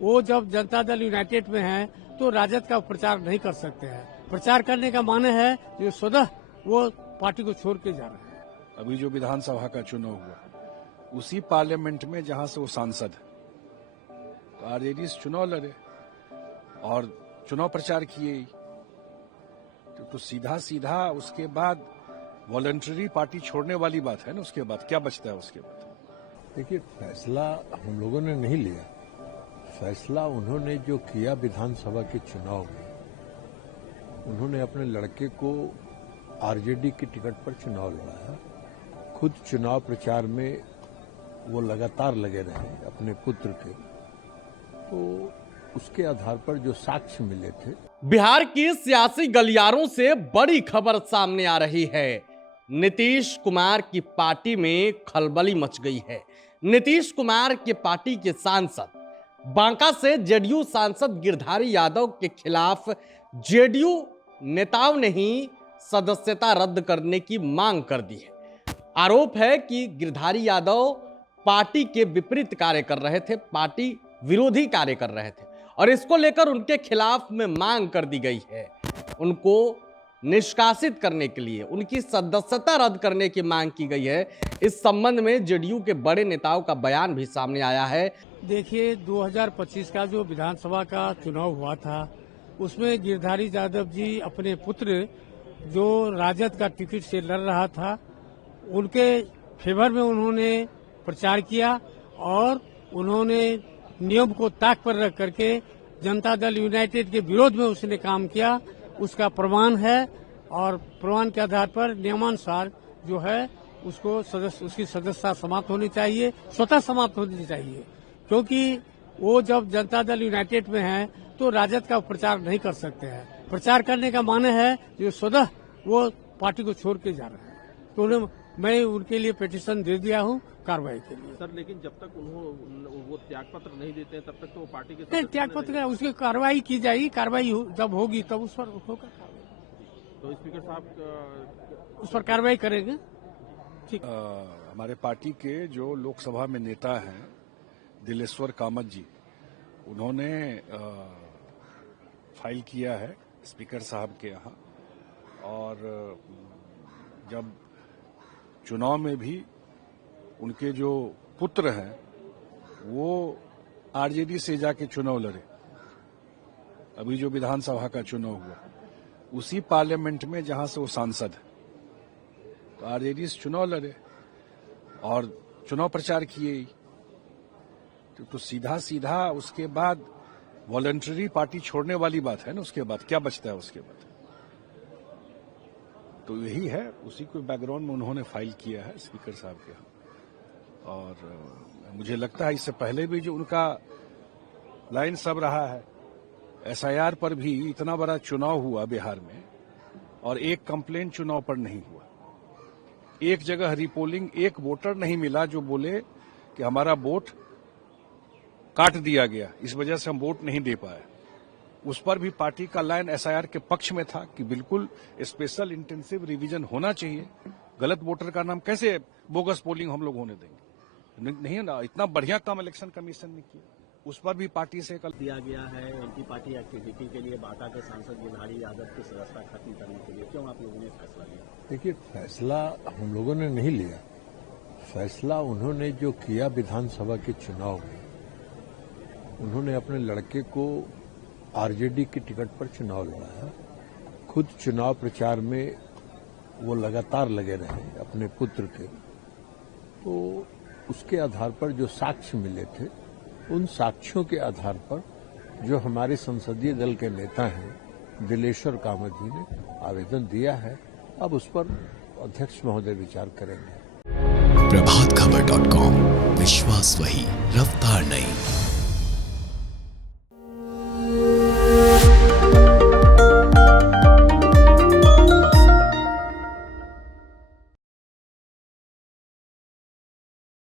वो जब जनता दल यूनाइटेड में है तो राजद का प्रचार नहीं कर सकते हैं। प्रचार करने का माने है जो स्वतः वो पार्टी को छोड़ के जा रहे हैं। अभी जो विधानसभा का चुनाव हुआ उसी पार्लियामेंट में जहां से वो सांसद है, तो आरजेडी से चुनाव लड़े और चुनाव प्रचार किए, तो सीधा सीधा उसके बाद वॉलंटरी पार्टी छोड़ने वाली बात है ना। उसके बाद क्या बचता है? उसके बाद देखिए, फैसला हम लोगों ने नहीं लिया। फैसला उन्होंने जो किया विधानसभा के चुनाव में, उन्होंने अपने लड़के को आरजेडी की टिकट पर चुनाव लड़ाया। खुद चुनाव प्रचार में वो लगातार लगे रहे अपने पुत्र के, तो उसके आधार पर जो साक्ष्य मिले थे। बिहार की सियासी गलियारों से बड़ी खबर सामने आ रही है। नीतीश कुमार की पार्टी में खलबली मच गई है। नीतीश कुमार के पार्टी के सांसद, बांका से जेडीयू सांसद गिरधारी यादव के खिलाफ जेडीयू नेताओं ने ही सदस्यता रद्द करने की मांग कर दी है। आरोप है कि गिरधारी यादव पार्टी के विपरीत कार्य कर रहे थे, पार्टी विरोधी कार्य कर रहे थे और इसको लेकर उनके खिलाफ में मांग कर दी गई है। उनको निष्कासित करने के लिए उनकी सदस्यता रद्द करने की मांग की गई है। इस संबंध में जेडीयू के बड़े नेताओं का बयान भी सामने आया है। देखिए, 2025 का जो विधानसभा का चुनाव हुआ था उसमें गिरधारी यादव जी अपने पुत्र जो राजद का टिकट से लड़ रहा था उनके फेवर में उन्होंने प्रचार किया और उन्होंने नियम को ताक पर रख करके जनता दल यूनाइटेड के विरोध में उसने काम किया। उसका प्रमाण है और प्रमाण के आधार पर नियमानुसार जो है उसको उसकी सदस्यता समाप्त होनी चाहिए, स्वतः समाप्त होनी चाहिए, क्योंकि वो जब जनता दल यूनाइटेड में है तो राजद का प्रचार नहीं कर सकते हैं। प्रचार करने का माने है जो स्वतः वो पार्टी को छोड़ के जा रहे हैं। तो मैं उनके लिए पिटीशन दे दिया हूँ कार्रवाई के लिए। सर, लेकिन जब तक वो त्याग पत्र नहीं देते हैं तब तक तो वो पार्टी के नहीं, त्याग पत्र उसकी कार्रवाई की जाएगी। कार्रवाई जब होगी तब उस पर होगा। तो स्पीकर साहब उस पर कार्रवाई करेंगे। ठीक। हमारे पार्टी के जो लोकसभा में नेता हैं दिलेश्वर कामत जी, उन्होंने फाइल किया है स्पीकर साहब के यहाँ, और जब चुनाव में भी उनके जो पुत्र हैं वो आरजेडी से जाके चुनाव लड़े। अभी जो विधानसभा का चुनाव हुआ उसी पार्लियामेंट में जहां से वो सांसद है, तो आरजेडी से चुनाव लड़े और चुनाव प्रचार किए, तो सीधा सीधा उसके बाद वॉलंटरी पार्टी छोड़ने वाली बात है ना। उसके बाद क्या बचता है? उसके बाद तो यही है, उसी को बैकग्राउंड में उन्होंने फाइल किया है स्पीकर साहब के यहाँ। और मुझे लगता है इससे पहले भी जो उनका लाइन सब रहा है, एसआईआर पर भी इतना बड़ा चुनाव हुआ बिहार में और एक कंप्लेंट चुनाव पर नहीं हुआ। एक जगह रिपोलिंग, एक वोटर नहीं मिला जो बोले कि हमारा वोट काट दिया गया, इस वजह से हम वोट नहीं दे पाए। उस पर भी पार्टी का लाइन एसआईआर के पक्ष में था कि बिल्कुल स्पेशल इंटेंसिव रिवीजन होना चाहिए। गलत वोटर का नाम कैसे बोगस पोलिंग हम लोग होने देंगे? नहीं ना, इतना बढ़िया काम इलेक्शन कमीशन ने किया। उस पर भी पार्टी से कल दिया गया है एंटी पार्टी एक्टिविटी के लिए बांका के सांसद गिरधारी यादव की सदस्यता खत्म करने के लिए। क्यों आप लोगों ने फैसला लिया? देखिए, फैसला हम लोगों ने नहीं लिया। फैसला उन्होंने जो किया विधानसभा के चुनाव में, उन्होंने अपने लड़के को आरजेडी की टिकट पर चुनाव लड़ाया। खुद चुनाव प्रचार में वो लगातार लगे रहे अपने पुत्र के, तो उसके आधार पर जो साक्ष्य मिले थे, उन साक्ष्यों के आधार पर जो हमारे संसदीय दल के नेता हैं दिलेश्वर कामत जी ने आवेदन दिया है। अब उस पर अध्यक्ष महोदय विचार करेंगे। प्रभातखबर.com, विश्वास वही, रफ्तार नहीं।